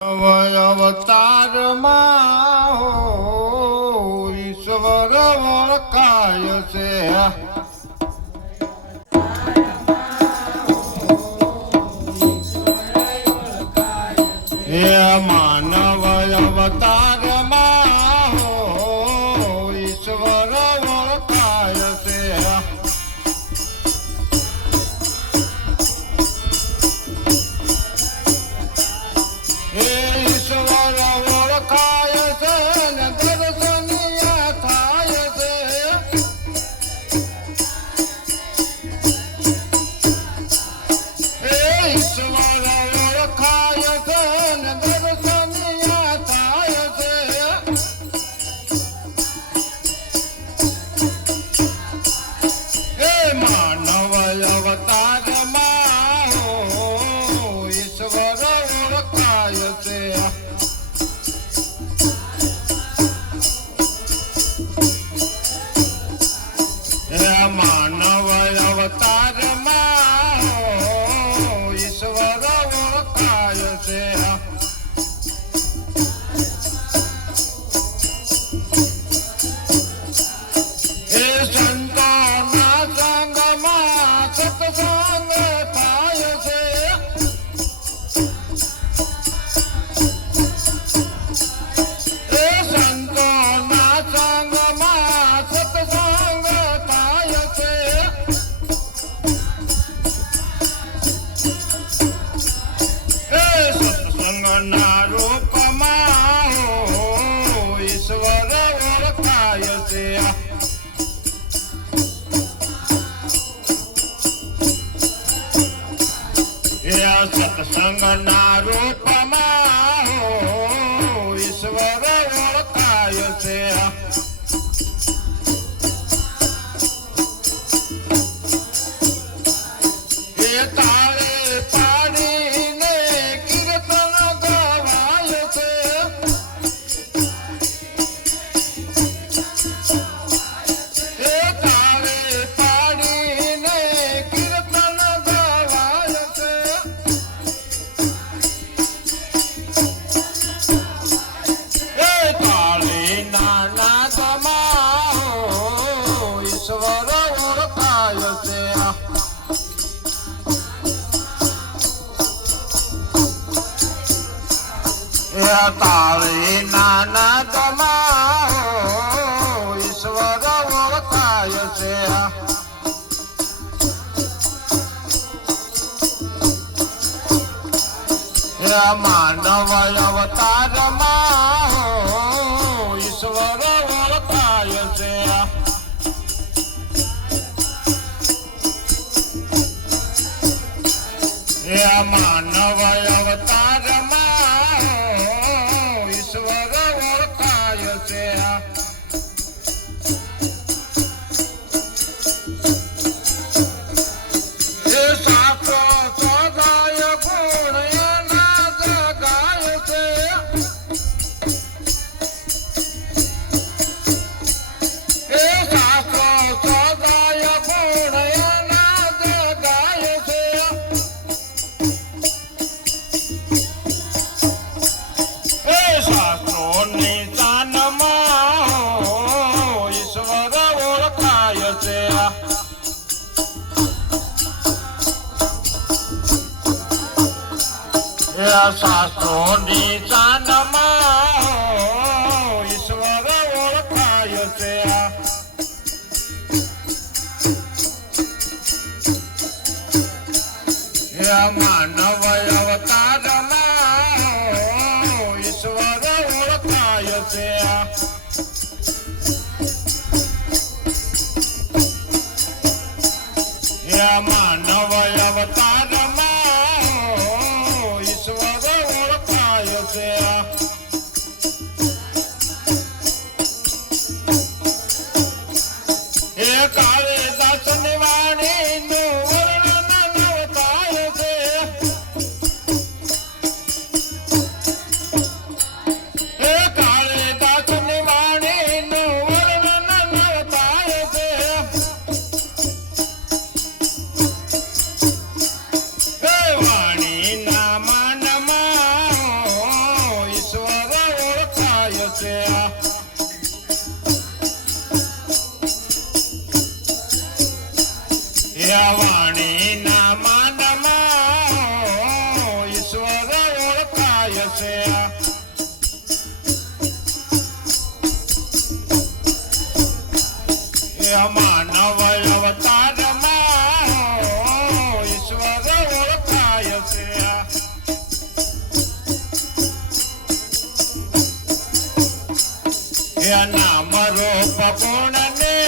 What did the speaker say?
અવતારમાં હો ઈશ્વર ઓળખાય છે. હે માનવ અવતારમાં હો ઈશ્વર ઓળખાય છે. હે ઈશ્વર ઓળખાય છે ને દર્શનીય થાય છે. હે ઈશ્વર ઓળખાય છે ને દર્શનીય થાય છે. હે માનવ અવતારમાં હો ઈશ્વર ઓળખાય છે. હે માનવ અવતારમાં હો ઈશ્વર ઓળખાય છે. હે સંતોના સંગમાં સત્સંગ થાય છે. હે સંતોના સંગમાં સત્સંગ થાય છે. હે સત્સંગના રૂપમાં હો ઈશ્વર ઓળખાય છે. હે સત્સંગના રૂપમાં હો ઈશ્વર ઓળખાય છે. હે તાળે પાડીને કીર્તન ગવાય છે. હે તાળે પાડીને કીર્તન ગવાય છે. હે તાળીના નાદમાં હો ઈશ્વર ઓળખાય છે. હે તાળીના નાદમાં હો ઈશ્વર ઓળખાય છે. હે માનવ અવતારમાં હો ઈશ્વર ઓળખાય છે. હે માનવ અવતારમાં હો ઈશ્વર ઓળખાય છે. હે સાચો સદાય ગુણ એના જગાય છે. હે સાચો સદાય ગુણ એના જગાય છે. હે શાસ્ત્રોની શાનમાં હો ઈશ્વર ઓળખાય છે. હે શાસ્ત્રોની શાનમાં હો ઈશ્વર ઓળખાય છે. હે માનવ અવતારમાં હો ઈશ્વર ઓળખાય છે. હે માનવ અવતારમાં હો ઈશ્વર ઓળખાય છે. હે કાળીદાસની વાણીનું વર્ણન થાય છે. હે કાળીદાસની વાણીનું વર્ણન થાય છે. હે વાણીના માનમાં પાણીના માનમાં ઈશ્વર ઓળખાય છે માનવ અવતારમાં ઈશ્વર ઓળખાય છે નામ રૂપ ગુણ ને